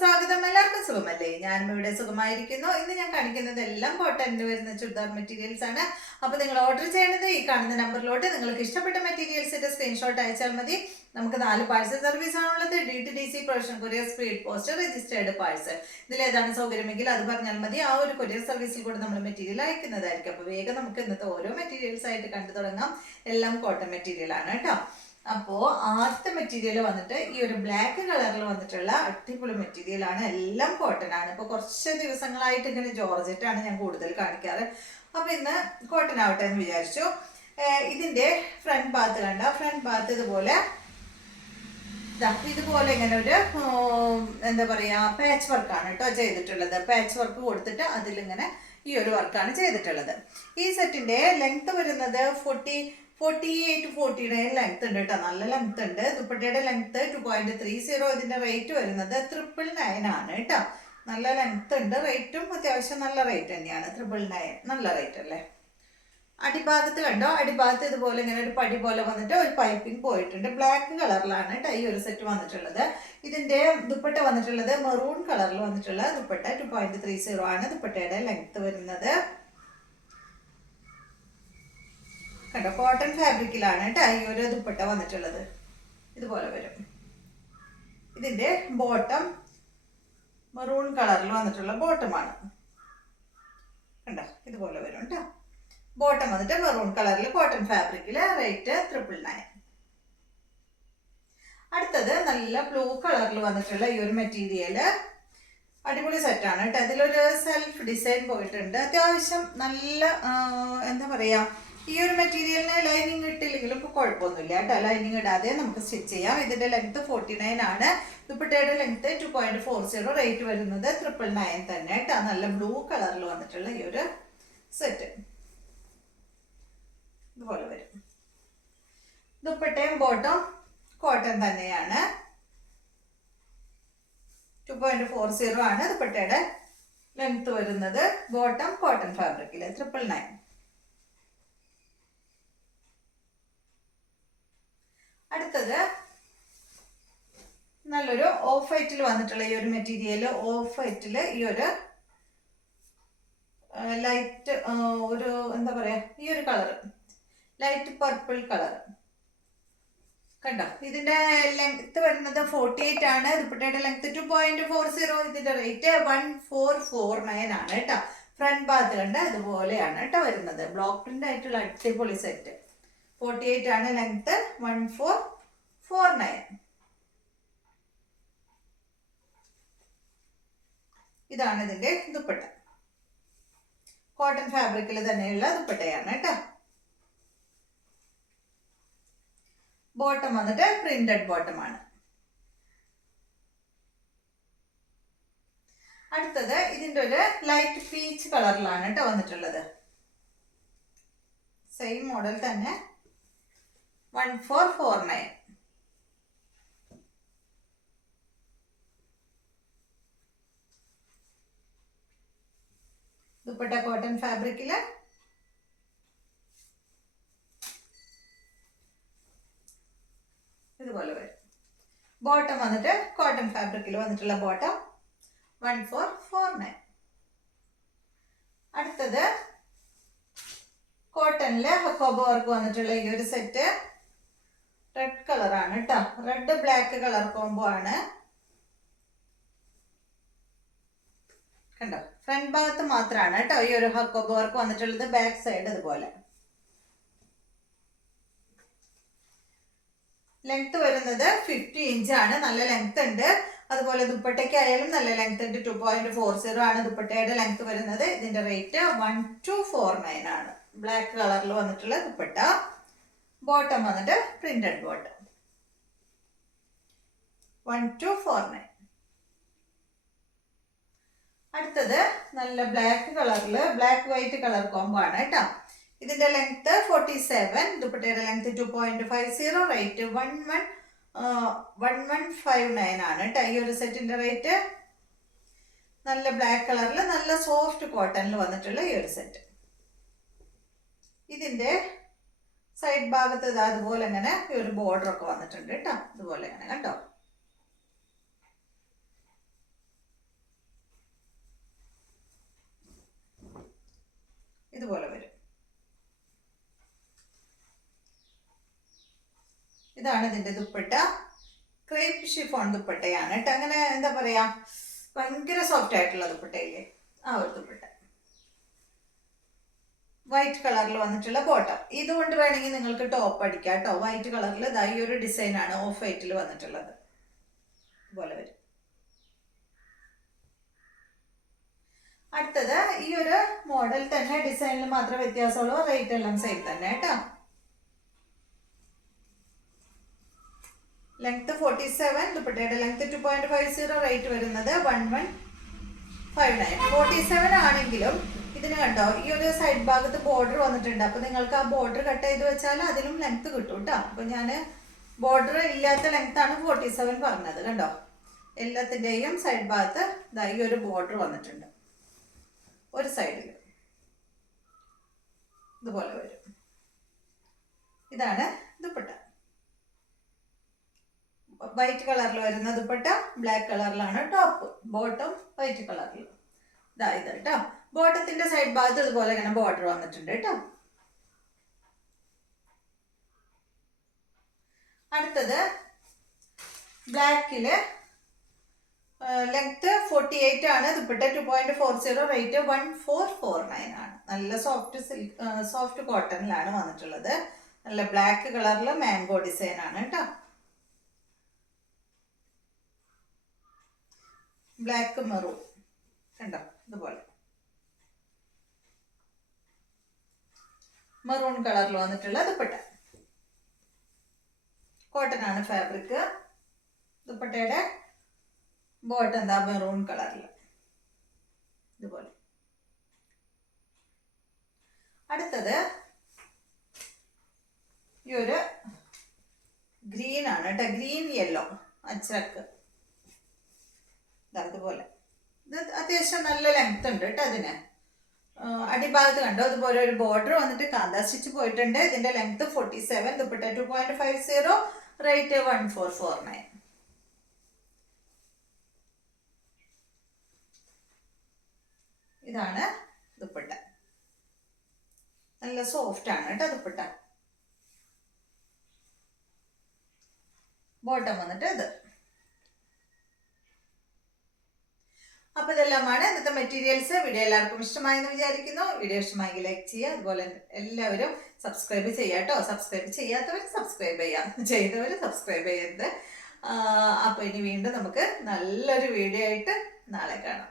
സ്വാഗതം. എല്ലാവർക്കും സുഖമല്ലേ? ഞാനും ഇവിടെ സുഖമായിരിക്കുന്നു. ഇന്ന് ഞാൻ കാണിക്കുന്നത് എല്ലാം കോട്ടണിൽ വരുന്ന ചുരിദാർ മെറ്റീരിയൽസ് ആണ്. അപ്പോൾ നിങ്ങൾ ഓർഡർ ചെയ്യേണ്ടത് ഈ കാണുന്ന നമ്പറിലോട്ട് നിങ്ങൾക്ക് ഇഷ്ടപ്പെട്ട മെറ്റീരിയൽസിന്റെ സ്ക്രീൻഷോട്ട് അയച്ചാൽ മതി. നമുക്ക് 4 പാഴ്സൽ സർവീസ് ആണുള്ളത്. DTDC, professional courier, speed post, registered parcel. ഇതിലേതാണ് സൗകര്യമെങ്കിൽ അത് പറഞ്ഞാൽ മതി. ആ ഒരു കൊറിയർ സർവീസിൽ കൂടെ നമ്മൾ മെറ്റീരിയൽ അയക്കുന്നതായിരിക്കും. അപ്പോൾ വേഗം നമുക്ക് ഇന്നത്തെ ഓരോ മെറ്റീരിയൽസ് ആയിട്ട് കണ്ടു തുടങ്ങാം. എല്ലാം കോട്ടൺ മെറ്റീരിയൽ ആണ് കേട്ടോ. അപ്പോൾ ആദ്യത്തെ മെറ്റീരിയൽ വന്നിട്ട് ഈ ഒരു ബ്ലാക്ക് കളറിൽ വന്നിട്ടുള്ള അടിപൊളി മെറ്റീരിയൽ ആണ്. എല്ലാം കോട്ടൺ ആണ്. ഇപ്പോൾ കുറച്ച് ദിവസങ്ങളായിട്ട് ഇങ്ങനെ ജോർജറ്റാണ് ഞാൻ കൂടുതൽ കാണിക്കാറ്. അപ്പോൾ ഇന്ന് കോട്ടൺ ആവട്ടെ എന്ന് വിചാരിച്ചു. ഇതിന്റെ ഫ്രണ്ട് ഭാഗത്ത് കണ്ട ഫ്രണ്ട് ഭാഗത്ത് ഇതുപോലെ ഇങ്ങനെ ഒരു എന്താ പറയാ പാച്ച് വർക്കാണ് കേട്ടോ ചെയ്തിട്ടുള്ളത്. പാച്ച് വർക്ക് കൊടുത്തിട്ട് അതിലിങ്ങനെ ഈ ഒരു വർക്കാണ് ചെയ്തിട്ടുള്ളത്. ഈ സെറ്റിന്റെ ലെങ്ത് വരുന്നത് 48-49 ലെങ്ത് ഉണ്ട് കേട്ടോ. നല്ല ലെങ്ത് ഉണ്ട്. ദുപ്പട്ടയുടെ ലെങ്ത് 2.30. ഇതിന്റെ റേറ്റ് വരുന്നത് 999 ആണ് കേട്ടോ. നല്ല ലെങ്ത് ഉണ്ട്. റേറ്റും അത്യാവശ്യം നല്ല റേറ്റ് തന്നെയാണ്. 999 നല്ല റേറ്റ് അല്ലേ. അടിഭാഗത്ത് കണ്ടോ, അടിഭാഗത്ത് ഇതുപോലെ ഇങ്ങനെ ഒരു പടി പോലെ വന്നിട്ട് ഒരു പൈപ്പിംഗ് പോയിട്ടുണ്ട്. ബ്ലാക്ക് കളറിലാണ് കേട്ടോ ഈ ഒരു സെറ്റ് വന്നിട്ടുള്ളത്. ഇതിന്റെ ദുപ്പട്ട വന്നിട്ടുള്ളത് മെറൂൺ കളറിൽ വന്നിട്ടുള്ള ദുപ്പട്ട 2.30 ആണ് ദുപ്പട്ടയുടെ ലെങ്ത് വരുന്നത്. കണ്ടോ, കോട്ടൺ ഫാബ്രിക്കിലാണ് കേട്ടോ ഈ ഒരു ദുപ്പട്ട വന്നിട്ടുള്ളത്. ഇതുപോലെ വരും. ഇതിന്റെ ബോട്ടം മെറൂൺ കളറിൽ വന്നിട്ടുള്ള ബോട്ടമാണ്. കണ്ടോ, ഇതുപോലെ വരും കേട്ടോ. ബോട്ടം വന്നിട്ട് മെറൂൺ കളറിൽ കോട്ടൺ ഫാബ്രിക്കില്. റേറ്റ് 999. അടുത്തത് നല്ല ബ്ലൂ കളറിൽ വന്നിട്ടുള്ള ഈ ഒരു മെറ്റീരിയല് അടിപൊളി സെറ്റാണ് കേട്ടോ. അതിലൊരു സെൽഫ് ഡിസൈൻ പോയിട്ടുണ്ട്. അത്യാവശ്യം നല്ല എന്താ പറയാ, ഈ ഒരു മെറ്റീരിയലിന് ലൈനിങ് ഇട്ടില്ലെങ്കിലും ഇപ്പോൾ കുഴപ്പമൊന്നുമില്ല കേട്ടോ. ലൈനിങ് ഇടാതെ നമുക്ക് സ്റ്റിച്ച് ചെയ്യാം. ഇതിന്റെ ലെങ്ത് 49 ആണ്. ദുപ്പട്ടയുടെ ലെങ്ത് 2.40. റേറ്റ് വരുന്നത് 999 തന്നെ കേട്ടോ. നല്ല ബ്ലൂ കളറിൽ വന്നിട്ടുള്ള ഈ ഒരു സെറ്റ് ഇതുപോലെ വരും. ദുപ്പട്ടയും ബോട്ടം കോട്ടൺ തന്നെയാണ്. 2.40 ആണ് ദുപ്പട്ടയുടെ ലെങ്ത് വരുന്നത്. ബോട്ടം കോട്ടൺ ഫാബ്രിക്കില് 999. അടുത്തത് നല്ലൊരു ഓഫ് വൈറ്റിൽ വന്നിട്ടുള്ള ഈ ഒരു മെറ്റീരിയൽ. ഓഫ് വൈറ്റിൽ ഈ ഒരു ലൈറ്റ് ഒരു എന്താ പറയാ, ഈ ഒരു കളർ ലൈറ്റ് പർപ്പിൾ കളർ കണ്ടോ. ഇതിന്റെ ലെങ്ത് വരുന്നത് 48 ആണ്. ദുപ്പട്ടയുടെ ലെങ്ത് 2.40. ഇതിന്റെ റേറ്റ് 1449 ആണ് കേട്ടോ. ഫ്രണ്ട് ഭാഗത്ത് കണ്ട ഇതുപോലെയാണ് കേട്ടോ വരുന്നത്. ബ്ലോക്ക് പ്രിന്റ് ആയിട്ടുള്ള അടിപൊളി സെറ്റ്. 48 ആണ് ലെങ്ത്. 1449. ഇതാണ് ഇതിന്റെ ദുപ്പട്ട. കോട്ടൺ ഫാബ്രിക്കിൽ തന്നെയുള്ള ദുപ്പട്ടയാണ് കേട്ടോ. ബോട്ടം വന്നിട്ട് പ്രിന്റഡ് ബോട്ടമാണ്. അടുത്തത് ഇതിന്റെ ഒരു ലൈറ്റ് പീച്ച് കളറിലാണ് കേട്ടോ വന്നിട്ടുള്ളത്. സെയിം മോഡൽ തന്നെ. 1449. ദുപ്പട്ട കോട്ടൺ ഫാബ്രിക്കില്. ഇതുപോലെ വരും. ബോട്ടം വന്നിട്ട് കോട്ടൺ ഫാബ്രിക്കിൽ വന്നിട്ടുള്ള ബോട്ടം 1449. അടുത്തത് കോട്ടണില് ഹക്കോബ വർക്ക് വന്നിട്ടുള്ള ഈ ഒരു സെറ്റ് റെഡ് കളറാണ് കേട്ടോ. റെഡ് ബ്ലാക്ക് കളർ കോംബോ ആണ്. കണ്ടോ, ഫ്രണ്ട് ഭാഗത്ത് മാത്രമാണ് കേട്ടോ ഈ ഒരു ഹക്കോബ വർക്ക് വന്നിട്ടുള്ളത്. ബാക്ക് സൈഡ് ഇതുപോലെ. ലെങ്ത് വരുന്നത് 50 ഇഞ്ച് ആണ്. നല്ല ലെങ്ത് ഉണ്ട്. അതുപോലെ ദുപ്പട്ടയ്ക്ക് ആയാലും നല്ല ലെങ്ത് ഉണ്ട്. 2.40 ആണ് ദുപ്പട്ടയുടെ ലെങ്ത് വരുന്നത്. ഇതിന്റെ റേറ്റ് 1249 ആണ്. ബ്ലാക്ക് കളറിൽ വന്നിട്ടുള്ള ദുപ്പട്ട. ബോട്ടം വന്നിട്ട് പ്രിന്റഡ് ബോട്ടം. 1249. അടുത്തത് നല്ല ബ്ലാക്ക് കളറില് ബ്ലാക്ക് വൈറ്റ് കളർ കോംബോ ആണ് കേട്ടോ. ഇതിന്റെ ലെങ്ത് 47. ദുപ്പട്ടയുടെ ലെങ്ത് 2.50. റേറ്റ് 1159 ആണ് കേട്ടോ ഈ ഒരു സെറ്റിന്റെ റേറ്റ്. നല്ല ബ്ലാക്ക് കളറിൽ നല്ല സോഫ്റ്റ് കോട്ടണിൽ വന്നിട്ടുള്ള ഈ ഒരു സെറ്റ്. ഇതിന്റെ സൈഡ് ഭാഗത്ത് അതുപോലെ ഇങ്ങനെ ഒരു ബോർഡർ ഒക്കെ വന്നിട്ടുണ്ട് കേട്ടോ. ഇതുപോലെ ഇങ്ങനെ കണ്ടോ. ഇതാണ് ഇതിന്റെ ദുപ്പട്ട. ക്രേപ്പ് ഷിഫോൺ ദുപ്പട്ടയാണ് കേട്ടോ. അങ്ങനെ എന്താ പറയാ, ഭയങ്കര സോഫ്റ്റ് ആയിട്ടുള്ള ദുപ്പട്ടയില്ലേ, ആ ഒരു ദുപ്പട്ട. വൈറ്റ് കളറിൽ വന്നിട്ടുള്ള ബോട്ടം. ഇതുകൊണ്ട് വേണമെങ്കിൽ നിങ്ങൾക്ക് ടോപ്പ് അടിക്കാം കേട്ടോ. വൈറ്റ് കളറിൽ ഈ ഒരു ഡിസൈനാണ് ഓഫ് വൈറ്റിൽ വന്നിട്ടുള്ളത്. ഇതുപോലെ വരും. അടുത്തത് ഈ ഒരു മോഡൽ തന്നെ, ഡിസൈനിൽ മാത്രമേ വ്യത്യാസമുള്ളൂ, റേറ്റ് എല്ലാം സെയിം തന്നെ കേട്ടോ. ലെങ്ത് 47, ദുപ്പട്ടയുടെ ലെങ്ത് 2.50, റേറ്റ് വരുന്നത് 1159. 47 ആണെങ്കിലും ഇതിന് കണ്ടോ ഈ ഒരു സൈഡ് ഭാഗത്ത് ബോർഡർ വന്നിട്ടുണ്ട്. അപ്പൊ നിങ്ങൾക്ക് ആ ബോർഡർ കട്ട് ചെയ്ത് വെച്ചാൽ അതിലും ലെങ്ത് കിട്ടും കേട്ടോ. അപ്പൊ ഞാൻ ബോർഡർ ഇല്ലാത്ത ലെങ്ത് ആണ് 47 പറഞ്ഞത്. കണ്ടോ എല്ലാത്തിൻ്റെയും സൈഡ് ഭാഗത്ത് ഈ ഒരു ബോർഡർ വന്നിട്ടുണ്ട്. ഒരു സൈഡിൽ ഇതുപോലെ വരും. ഇതാണ് ദുപ്പട്ട. വൈറ്റ് കളറിൽ വരുന്ന ദുപ്പട്ട, ബ്ലാക്ക് കളറിലാണ് ടോപ്പ്, ബോട്ടം വൈറ്റ് കളറിൽ. ഇത് കേട്ടോ. ബോട്ടത്തിന്റെ സൈഡ് ഭാഗത്ത് ഇതുപോലെ ഇങ്ങനെ ബോർഡർ വന്നിട്ടുണ്ട് കേട്ടോ. അടുത്തത് ബ്ലാക്കില് ലെങ്ത് 48 ആണ്, ദുപ്പട്ട 2.40, റേറ്റ് 1449 ആണ്. നല്ല സോഫ്റ്റ് കോട്ടണിലാണ് വന്നിട്ടുള്ളത്. നല്ല ബ്ലാക്ക് കളറിൽ മാംഗോ ഡിസൈൻ ആണ് കേട്ടോ. ബ്ലാക്ക് മെറൂൺ കണ്ടോ, ഇതുപോലെ മെറൂൺ കളറിൽ വന്നിട്ടുള്ള ദുപ്പട്ട. കോട്ടൺ ആണ് ഫാബ്രിക്. ദുപ്പട്ടയുടെ ബോട്ടം എന്താ മെറൂൺ കളറിൽ ഇതുപോലെ. അടുത്തത് ഈ ഒരു ഗ്രീൻ ആണ് കേട്ടോ. ഗ്രീൻ യെല്ലോ അച്ചറക്ക് അതുപോലെ. ഇത് അത്യാവശ്യം നല്ല ലെങ്ത് ഉണ്ട് കേട്ടോ. അതിന് അടിഭാഗത്ത് കണ്ടോ അതുപോലെ ഒരു ബോർഡർ വന്നിട്ട് കാന്താ സ്റ്റിച്ച് പോയിട്ടുണ്ട്. ഇതിന്റെ ലെങ്ത് 47, ദുപ്പട്ട 2.50, റേറ്റ് 1449. ഇതാണ് ദുപ്പട്ട. നല്ല സോഫ്റ്റ് ആണ് കേട്ടോ ദുപ്പട്ട. ബോട്ടം വന്നിട്ട് ഇത്. അപ്പൊ ഇതെല്ലാമാണ് ഇന്നത്തെ മെറ്റീരിയൽസ്. വീഡിയോ എല്ലാവർക്കും ഇഷ്ടമായെന്ന് വിചാരിക്കുന്നു. വീഡിയോ ഇഷ്ടമായെങ്കിൽ ലൈക്ക് ചെയ്യുക. അതുപോലെ എല്ലാവരും സബ്സ്ക്രൈബ് ചെയ്യുക കേട്ടോ. സബ്സ്ക്രൈബ് ചെയ്യാത്തവർ സബ്സ്ക്രൈബ് ചെയ്യാം, ചെയ്തവർ സബ്സ്ക്രൈബ് ചെയ്യരുത്. അപ്പൊ ഇനി വീണ്ടും നമുക്ക് നല്ലൊരു വീഡിയോ ആയിട്ട് നാളെ കാണാം.